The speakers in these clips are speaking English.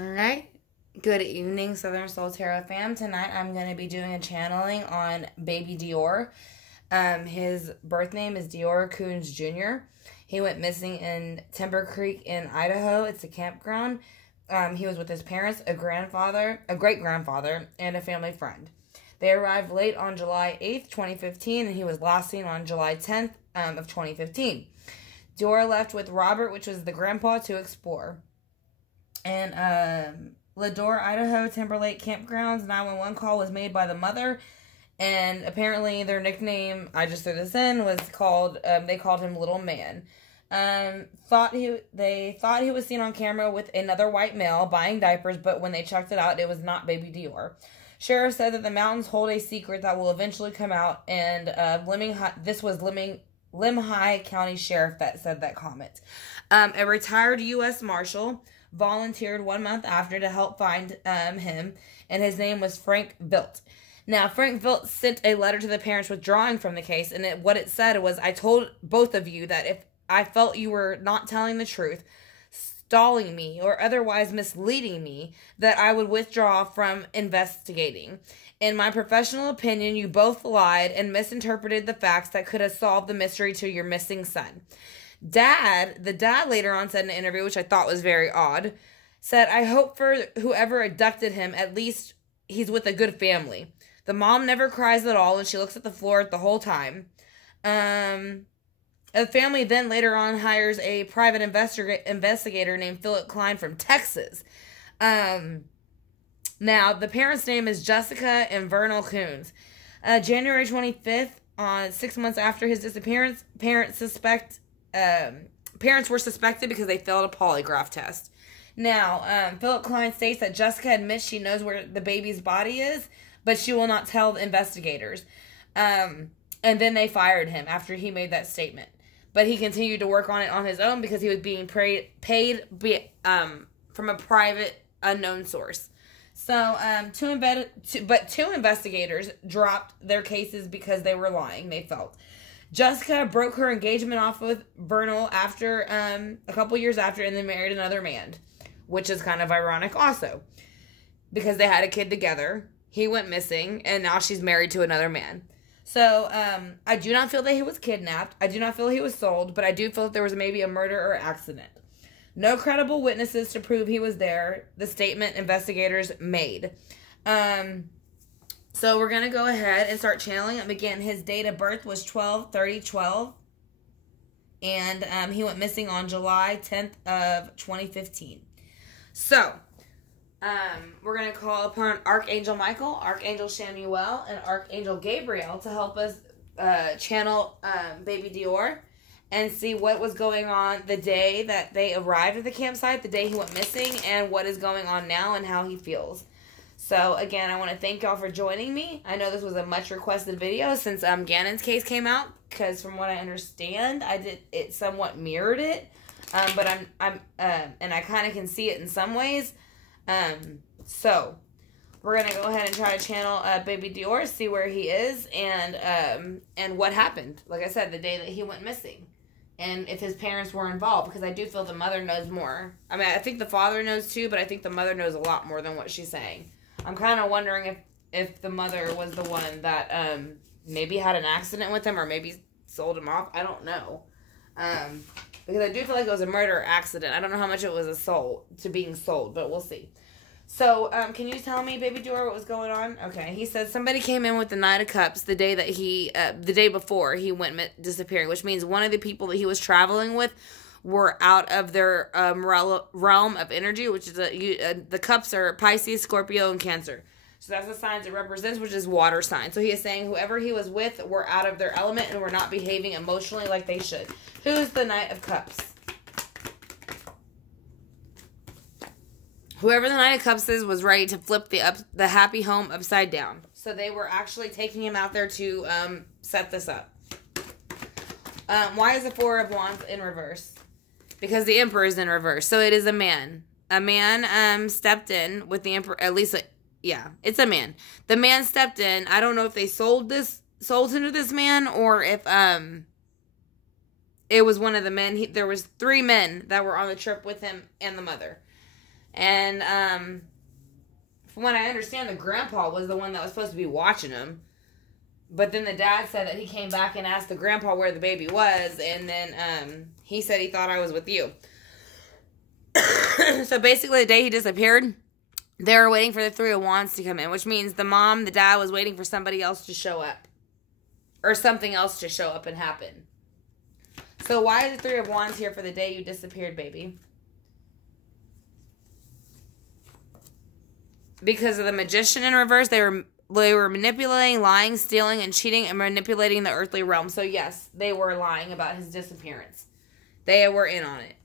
Alright, good evening, Southern Soul Tarot fam. Tonight I'm going to be doing a channeling on baby DeOrr. His birth name is DeOrr KUNZ Jr. He went missing in Timber Creek in Idaho. It's a campground. He was with his parents, a great-grandfather, and a family friend. They arrived late on July 8th, 2015, and he was last seen on July 10th of 2015. DeOrr left with Robert, which was the grandpa, to explore. And Lador, Idaho, Timberlake Campgrounds, 911 call was made by the mother. And apparently their nickname, I just threw this in, was called, they called him Little Man. They thought he was seen on camera with another white male buying diapers, but when they checked it out, it was not baby DeOrr. Sheriff said that the mountains hold a secret that will eventually come out, and this was Lemhi County Sheriff that said that comment. A retired U.S. Marshal volunteered 1 month after to help find him, and his name was Frank Vilt. Now, Frank Vilt sent a letter to the parents withdrawing from the case, and what it said was, I told both of you that if I felt you were not telling the truth, stalling me, or otherwise misleading me, that I would withdraw from investigating. In my professional opinion, you both lied and misinterpreted the facts that could have solved the mystery to your missing son. The dad later on said in an interview, which I thought was very odd, said, I hope for whoever abducted him, at least he's with a good family. The mom never cries at all, and she looks at the floor the whole time. The family then later on hires a private investigator named Philip Klein from Texas. Now, the parents' name is Jessica and Vernal KUNZ. January 25th, 6 months after his disappearance, parents were suspected because they failed a polygraph test. Now, Philip Klein states that Jessica admits she knows where the baby's body is, but she will not tell the investigators. And then they fired him after he made that statement. But he continued to work on it on his own because he was being paid from a private, unknown source. So, two investigators dropped their cases because they were lying, they felt. Jessica broke her engagement off with Vernal after a couple years after, and then married another man, which is kind of ironic also, because they had a kid together. He went missing, and now she's married to another man. So, I do not feel that he was kidnapped. I do not feel he was sold, but I do feel that there was maybe a murder or accident. No credible witnesses to prove he was there, the statement investigators made. So we're going to go ahead and start channeling him. Again, his date of birth was 12/30/12. And he went missing on July 10th of 2015. So, we're going to call upon Archangel Michael, Archangel Shamuel, and Archangel Gabriel to help us channel baby DeOrr and see what was going on the day that they arrived at the campsite, the day he went missing, and what is going on now and how he feels. So, again, I want to thank y'all for joining me. I know this was a much requested video since Gannon's case came out, because from what I understand, it somewhat mirrored it. But and I kind of can see it in some ways. So, we're going to go ahead and try to channel baby DeOrr, see where he is, and what happened. Like I said, the day that he went missing. And if his parents were involved, because I do feel the mother knows more. I mean, I think the father knows too, but I think the mother knows a lot more than what she's saying. I'm kind of wondering if the mother was the one that maybe had an accident with him or maybe sold him off. I don't know. Because I do feel like it was a murder accident. I don't know how much it was being sold, but we'll see. So, can you tell me, baby DeOrr, what was going on? Okay, he said somebody came in with the Knight of Cups the day that the day before he went disappearing, which means one of the people that he was traveling with were out of their realm of energy, which is the cups are Pisces, Scorpio, and Cancer. So that's the signs it represents, which is water signs. So he is saying whoever he was with were out of their element and were not behaving emotionally like they should. Who's the Knight of Cups? Whoever the Knight of Cups is was ready to flip the happy home upside down. So they were actually taking him out there to set this up. Why is the Four of Wands in reverse? Because the Emperor is in reverse. So it is a man. A man stepped in with the Emperor. At least, yeah, it's a man. The man stepped in. I don't know if they sold him to this man or if it was one of the men. There was 3 men that were on the trip with him and the mother. And from what I understand, the grandpa was the one that was supposed to be watching him. But then the dad said that he came back and asked the grandpa where the baby was, and then he said he thought I was with you. So basically, the day he disappeared, they were waiting for the Three of Wands to come in, which means the mom, the dad was waiting for somebody else to show up. Or something else to show up and happen. So why is the Three of Wands here for the day you disappeared, baby? Because of the Magician in reverse, they were manipulating, lying, stealing, and cheating, and manipulating the earthly realm. So yes, they were lying about his disappearance. They were in on it.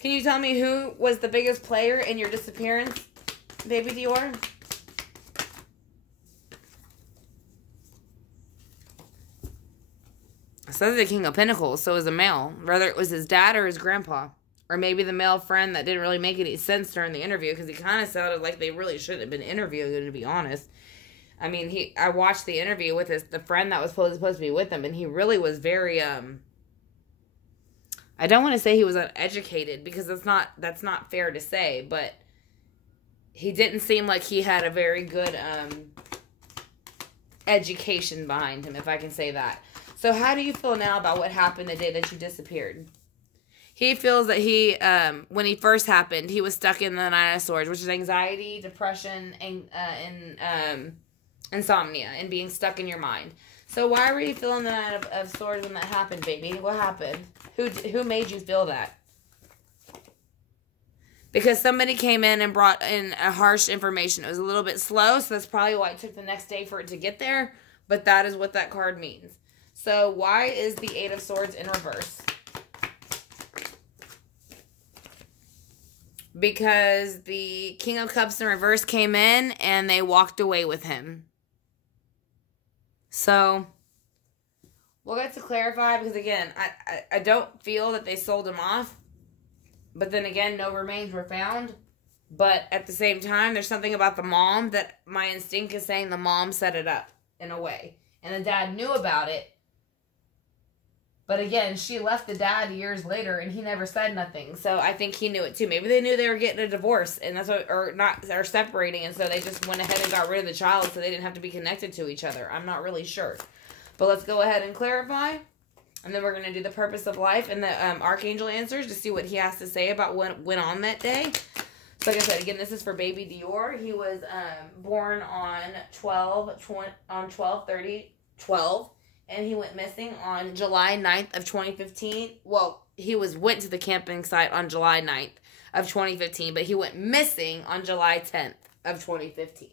Can you tell me who was the biggest player in your disappearance, baby DeOrr? It says the King of Pentacles, so it was a male. Whether it was his dad or his grandpa. Or maybe the male friend that didn't really make any sense during the interview, because he kind of sounded like they really shouldn't have been interviewing, to be honest. I mean, I watched the interview with the friend that was supposed to be with him, and he really was very, I don't want to say he was uneducated, because that's not fair to say, but he didn't seem like he had a very good, education behind him, if I can say that. So how do you feel now about what happened the day that you disappeared? He feels that when he first happened, he was stuck in the Nine of Swords, which is anxiety, depression, and insomnia, and being stuck in your mind. So why were you feeling the Nine of Swords when that happened, baby? What happened? Who made you feel that? Because somebody came in and brought in a harsh information. It was a little bit slow, so that's probably why it took the next day for it to get there. But that is what that card means. So why is the Eight of Swords in reverse? Because the King of Cups in reverse came in and they walked away with him. So, we'll get to clarify, because again, I don't feel that they sold him off. But then again, no remains were found. But at the same time, there's something about the mom that my instinct is saying the mom set it up in a way. And the dad knew about it. But again, she left the dad years later, and he never said nothing. So I think he knew it too. Maybe they knew they were getting a divorce, and that's what, or separating, and so they just went ahead and got rid of the child, so they didn't have to be connected to each other. I'm not really sure, but let's go ahead and clarify, and then we're gonna do the purpose of life and the archangel answers to see what he has to say about what went on that day. So like I said, again, this is for baby DeOrr. He was born on 12/30/12. And he went missing on July 9th of 2015. Well, he went to the camping site on July 9th of 2015. But he went missing on July 10th of 2015.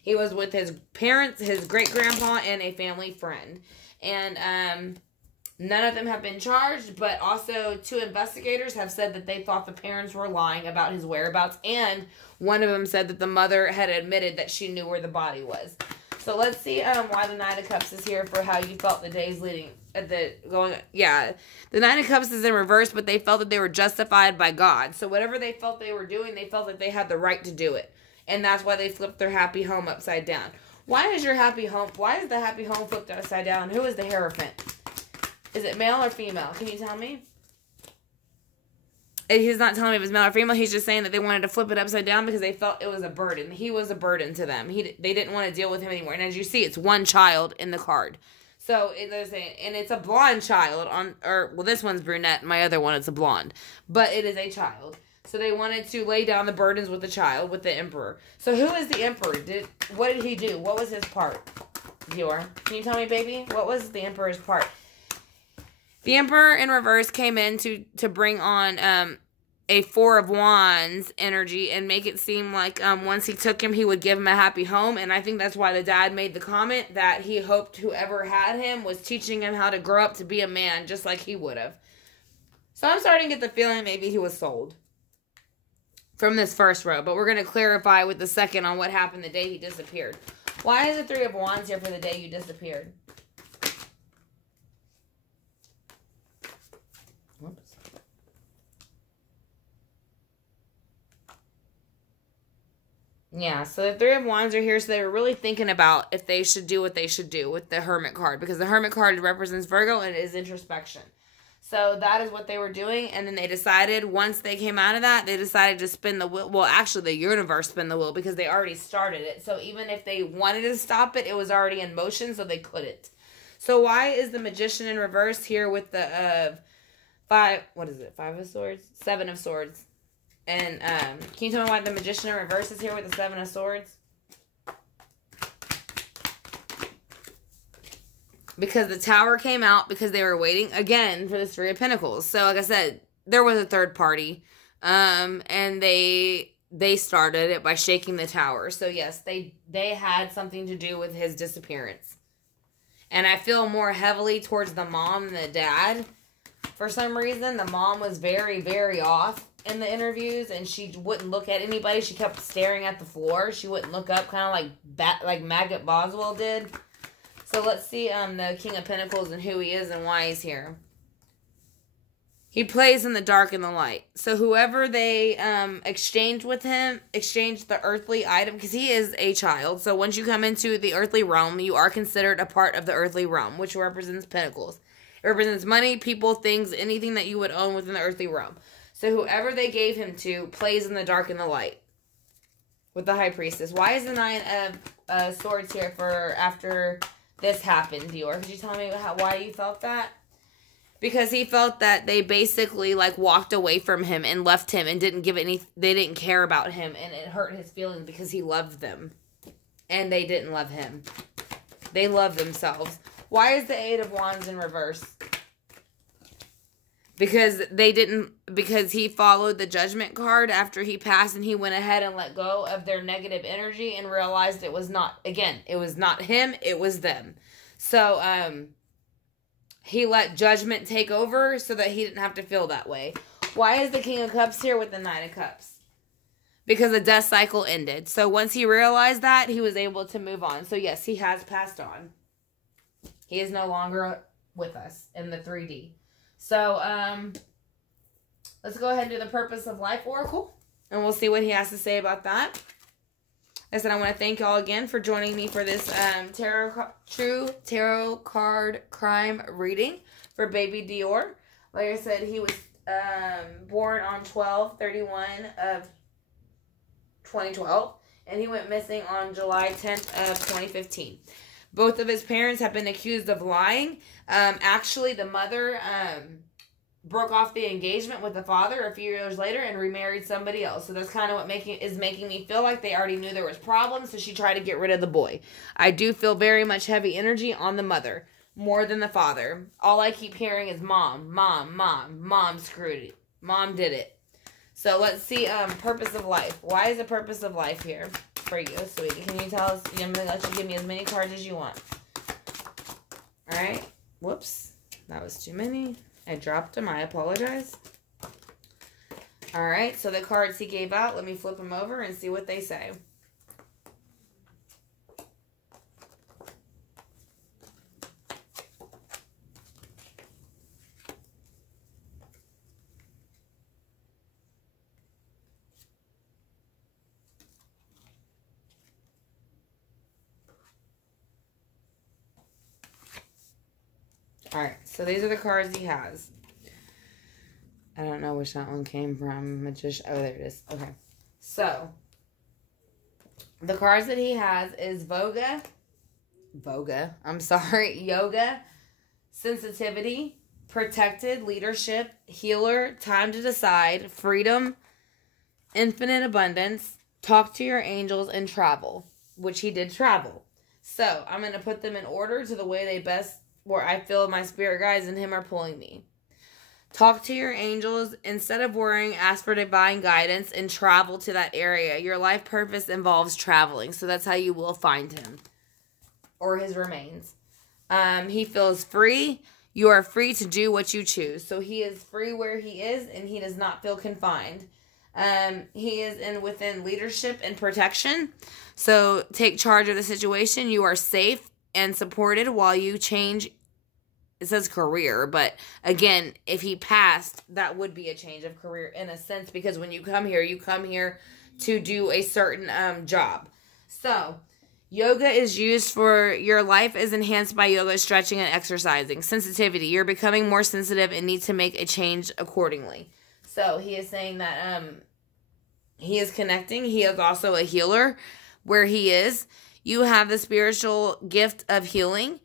He was with his parents, his great-grandpa, and a family friend. And none of them have been charged. But also, 2 investigators have said that they thought the parents were lying about his whereabouts. And one of them said that the mother had admitted that she knew where the body was. So let's see why the Nine of Cups is here for how you felt the days leading. The Nine of Cups is in reverse, but they felt that they were justified by God. So whatever they felt they were doing, they felt that they had the right to do it. And that's why they flipped their happy home upside down. Why is the happy home flipped upside down? Who is the Hierophant? Is it male or female? Can you tell me? He's not telling me if it's male or female. He's just saying that they wanted to flip it upside down because they felt it was a burden. He was a burden to them. They didn't want to deal with him anymore. And as you see, it's one child in the card. So they're saying, and it's a blonde child this one's brunette. My other one, it's a blonde, but it is a child. So they wanted to lay down the burdens with the child, with the emperor. So who is the emperor? What did he do? What was his part? DeOrr, can you tell me, baby? What was the emperor's part? The Emperor in reverse came in to bring on a Four of Wands energy and make it seem like once he took him, he would give him a happy home. And I think that's why the dad made the comment that he hoped whoever had him was teaching him how to grow up to be a man just like he would have. So I'm starting to get the feeling maybe he was sold from this first row. But we're going to clarify with the second on what happened the day he disappeared. Why is the Three of Wands here for the day you disappeared? Whoops. Yeah, so the Three of Wands are here, so they were really thinking about if they should do what they should do with the Hermit card, because the Hermit card represents Virgo and it is introspection. So that is what they were doing. And then they decided, once they came out of that, they decided to spin the wheel. Well, actually, the universe spin the wheel because they already started it. So even if they wanted to stop it, it was already in motion, so they couldn't. So why is the Magician in reverse here with the five of swords? 7 of swords. And can you tell me why the Magician in reverse is here with the 7 of swords? Because the Tower came out because they were waiting, again, for the 3 of Pentacles. So, like I said, there was a third party. And they started it by shaking the Tower. So, yes, they had something to do with his disappearance. And I feel more heavily towards the mom than the dad. For some reason, the mom was very, very off in the interviews. And she wouldn't look at anybody. She kept staring at the floor. She wouldn't look up, kind of like Maggot Boswell did. So let's see the King of Pentacles and who he is and why he's here. He plays in the dark and the light. So whoever they exchanged with him, exchanged the earthly item, because he is a child. So once you come into the earthly realm, you are considered a part of the earthly realm, which represents pentacles. It represents money, people, things, anything that you would own within the earthly realm. So whoever they gave him to plays in the dark and the light with the High Priestess. Why is the 9 of Swords here for after this happened, DeOrr? Could you tell me why you felt that? Because he felt that they basically walked away from him and left him and didn't give they didn't care about him, and it hurt his feelings because he loved them. And they didn't love him. They loved themselves. Why is the 8 of Wands in reverse? Because he followed the Judgment card after he passed, and he went ahead and let go of their negative energy and realized it was not him, it was them. So, he let judgment take over so that he didn't have to feel that way. Why is the King of Cups here with the 9 of Cups? Because the death cycle ended. So once he realized that, he was able to move on. So yes, he has passed on. He is no longer with us in the 3D. So, let's go ahead and do the Purpose of Life Oracle. And we'll see what he has to say about that. I said I want to thank y'all again for joining me for this true tarot card crime reading for baby DeOrr. Like I said, he was born on 12/31 of 2012, and he went missing on July 10th of 2015. Both of his parents have been accused of lying. Actually, the mother broke off the engagement with the father a few years later and remarried somebody else. So that's kind of what is making me feel like they already knew there was problems, so she tried to get rid of the boy. I do feel very much heavy energy on the mother, more than the father. All I keep hearing is mom, mom, mom. Mom screwed it. Mom did it. So let's see Purpose of Life. Why is the Purpose of Life here for you, sweetie? Can you tell us? I'm going to let you give me as many cards as you want. Alright. Whoops. That was too many. I dropped them. I apologize. Alright, so the cards he gave out, let me flip them over and see what they say. Alright, so these are the cards he has. I don't know which that one came from. Magician. Oh, there it is. Okay. So, the cards that he has is Yoga, Sensitivity, Protected, Leadership, Healer, Time to Decide, Freedom, Infinite Abundance, Talk to Your Angels, and Travel, which he did travel. So, I'm going to put them in order to the way they best, where I feel my spirit guides and him are pulling me. Talk to your angels. Instead of worrying, ask for divine guidance and travel to that area. Your life purpose involves traveling, so that's how you will find him or his remains. He feels free. You are free to do what you choose. So he is free where he is, and he does not feel confined. He is within leadership and protection. So take charge of the situation. You are safe and supported while you change. It says career, but again, if he passed, that would be a change of career in a sense, because when you come here to do a certain job. So Yoga is used for your life is enhanced by yoga, stretching, and exercising. Sensitivity. You're becoming more sensitive and need to make a change accordingly. So he is saying that he is connecting. He is also a healer where he is. You have the spiritual gift of healing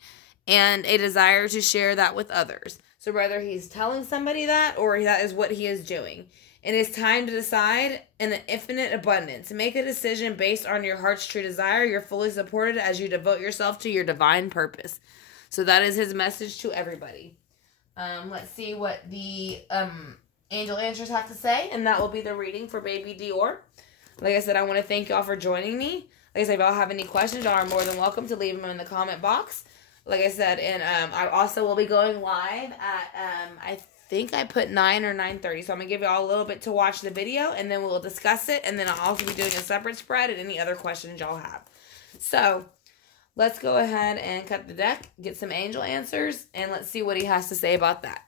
and a desire to share that with others. So whether he's telling somebody that or that is what he is doing. It is time to decide in the infinite abundance. Make a decision based on your heart's true desire. You're fully supported as you devote yourself to your divine purpose. So that is his message to everybody. Let's see what the angel answers have to say. And that will be the reading for baby DeOrr. Like I said, I want to thank y'all for joining me. Like I said, if y'all have any questions, y'all are more than welcome to leave them in the comment box. Like I said, and I also will be going live at, I think I put 9 or 9:30. So I'm going to give y'all a little bit to watch the video, and then we'll discuss it. And then I'll also be doing a separate spread and any other questions y'all have. So let's go ahead and cut the deck, get some angel answers, and let's see what he has to say about that.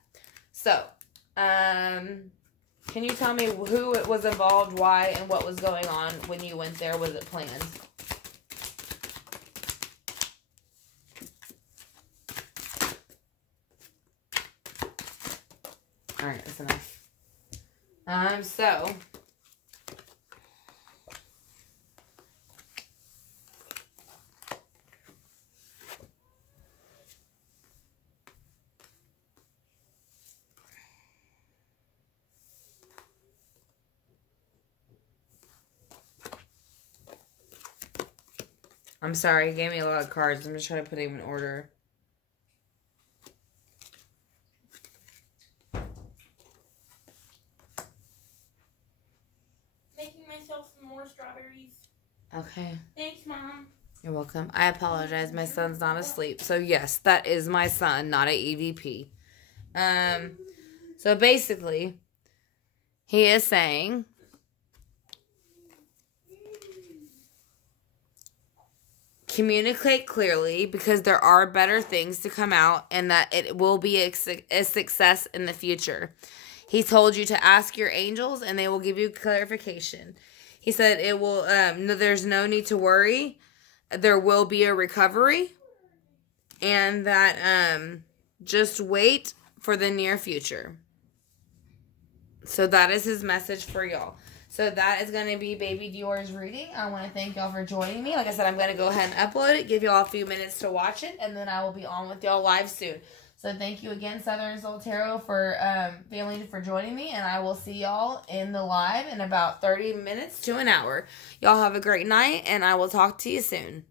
So, can you tell me who was involved, why, and what was going on when you went there? Was it planned? All right, that's enough. So I'm sorry, he gave me a lot of cards. I'm just trying to put them in order. Strawberries. Okay. Thanks, Mom. You're welcome. I apologize. My son's not asleep. So, yes, that is my son, not an EVP. So, basically, he is saying communicate clearly because there are better things to come out and that it will be a success in the future. He told you to ask your angels and they will give you clarification. He said it will, there's no need to worry. There will be a recovery. And that just wait for the near future. So that is his message for y'all. So that is going to be Baby DeOrr's reading. I want to thank y'all for joining me. Like I said, I'm going to go ahead and upload it. Give y'all a few minutes to watch it. And then I will be on with y'all live soon. So thank you again, Southern Soul Tarot, for family for joining me, and I will see y'all in the live in about 30 minutes to an hour. Y'all have a great night, and I will talk to you soon.